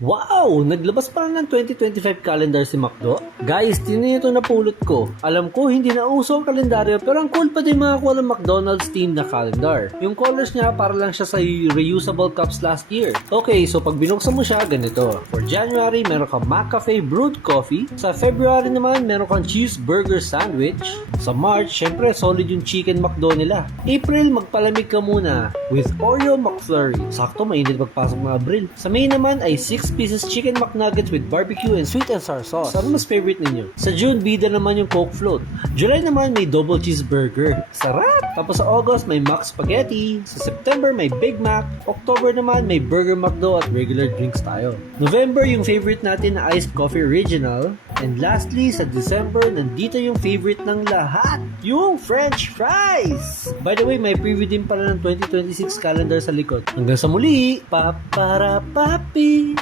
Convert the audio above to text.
Wow! Naglabas pa ng 2025 calendar si McDo? Guys, tinan ito na pulot ko. Alam ko, hindi na uso ang kalendaryo pero ang cool pa din makakuha ng McDonald's team na calendar. Yung colors niya para lang siya sa reusable cups last year. Okay, so pag binuksan mo siya, ganito. For January, meron kang McCafe Brewed Coffee. Sa February naman, meron kang Cheeseburger Sandwich. Sa March, syempre, solid yung Chicken McDo nila. April, magpalamig ka muna with Oreo McFlurry. Sakto, mainit magpasok ng Abril. Sa May naman ay 6 pieces Chicken McNuggets with barbecue and sweet and sour sauce. Ano mas favorite ninyo? Sa June, bida naman yung Coke Float. July naman, may double cheeseburger. Sarap! Tapos sa August, may Mac Spaghetti. Sa September, may Big Mac. October naman, may Burger McDo at regular drinks tayo. November, yung favorite natin na Iced Coffee Original. And lastly, sa December, nandito yung favorite ng lahat, yung French fries! By the way, may preview din pala ng 2026 calendar sa likod. Hanggang sa muli, papara papi!